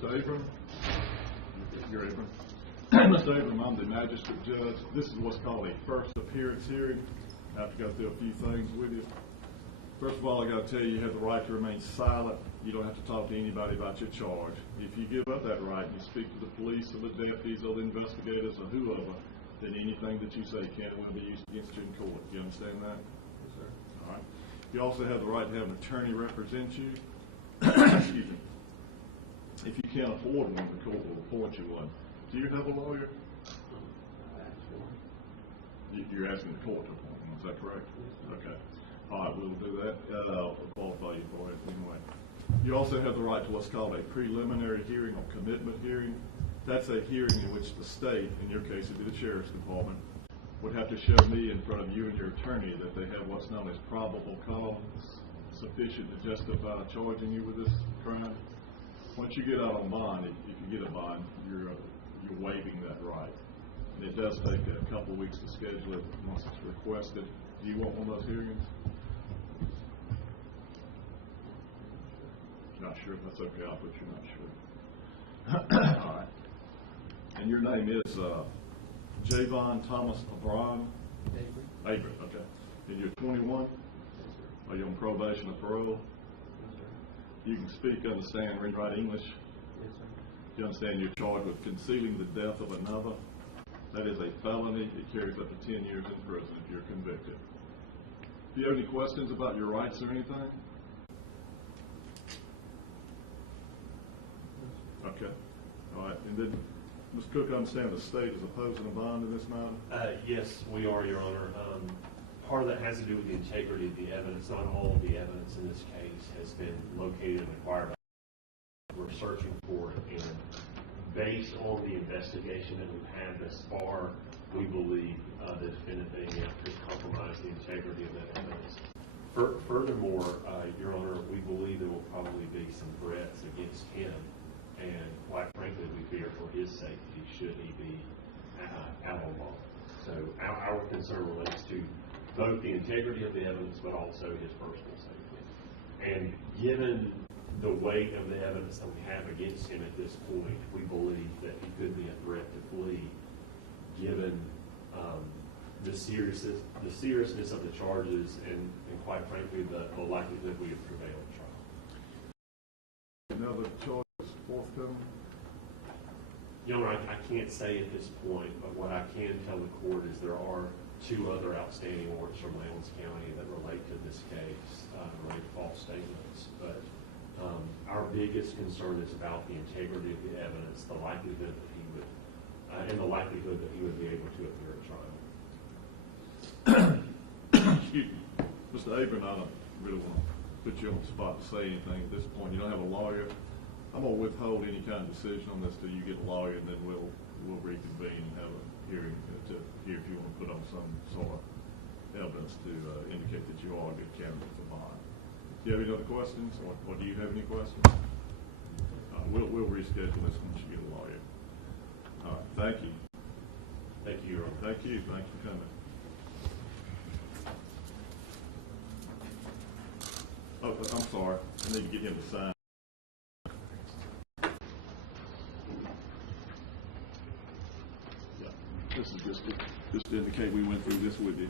Mr. Abram? You're Abram. Mr. Abram, I'm the magistrate judge. This is what's called a first appearance hearing. I have to go through a few things with you. First of all, I got to tell you, you have the right to remain silent. You don't have to talk to anybody about your charge. If you give up that right and you speak to the police or the deputies or the investigators or whoever, then anything that you say can and will be used against you in court. You understand that? Yes, sir. All right. You also have the right to have an attorney represent you. Excuse me. If you can't afford one, the court will appoint you one. Do you have a lawyer? You're asking the court to appoint one, is that correct? Okay. All right, we'll do that. I'll qualify you for it anyway. You also have the right to what's called a preliminary hearing or commitment hearing. That's a hearing in which the state, in your case it would be the sheriff's department, would have to show me in front of you and your attorney that they have what's known as probable cause sufficient to justify charging you with this crime. Once you get out on bond, if you get a bond, you're waiving that right. And it does take a couple weeks to schedule it once it's requested. Do you want one of those hearings? Not sure. That's okay. I'll put you not sure. All right. And your name is Javon Thomas Abram? Abram, okay. And you're 21? Are you on probation or parole? You can speak, understand, read, write English? Yes, sir. You understand you're charged with concealing the death of another? That is a felony. It carries up to 10 years in prison if you're convicted. Do you have any questions about your rights or anything? Okay. All right. And then, Mr. Cook, I understand the state is opposing a bond in this matter? Yes, we are, Your Honor. Part of that has to do with the integrity of the evidence. Not all of the evidence in this case has been located and acquired. We're searching for it, and based on the investigation that we've had thus far, we believe the defendant has compromised the integrity of that evidence. Furthermore, Your Honor, we believe there will probably be some threats against him, and quite frankly, we fear for his safety should he be out on bond. So our concern relates to both the integrity of the evidence, but also his personal safety. And given the weight of the evidence that we have against him at this point, we believe that he could be a threat to flee, given the seriousness of the charges and quite frankly, the likelihood we would prevail in trial. Another charge forthcoming? Your Honor, I can't say at this point, but what I can tell the court is there are 2 other outstanding warrants from Lansing County that relate to this case, relate to false statements. But our biggest concern is about the integrity of the evidence, the likelihood that he would, and the likelihood that he would be able to appear at trial. Excuse me. Mr. Abram, I don't really want to put you on the spot to say anything at this point. You don't have a lawyer. I'm going to withhold any kind of decision on this till you get a lawyer, and then we'll reconvene and have a hearing to hear if you want to put on some sort of evidence to indicate that you are a good candidate for bond. Do you have any other questions, or do you have any questions? We'll reschedule this once you get a lawyer. All right. Thank you. Thank you, Your Honor. Thank you. Thanks for coming. Oh, I'm sorry. I need to get him to sign. Yeah. This is just to indicate we went through this with you.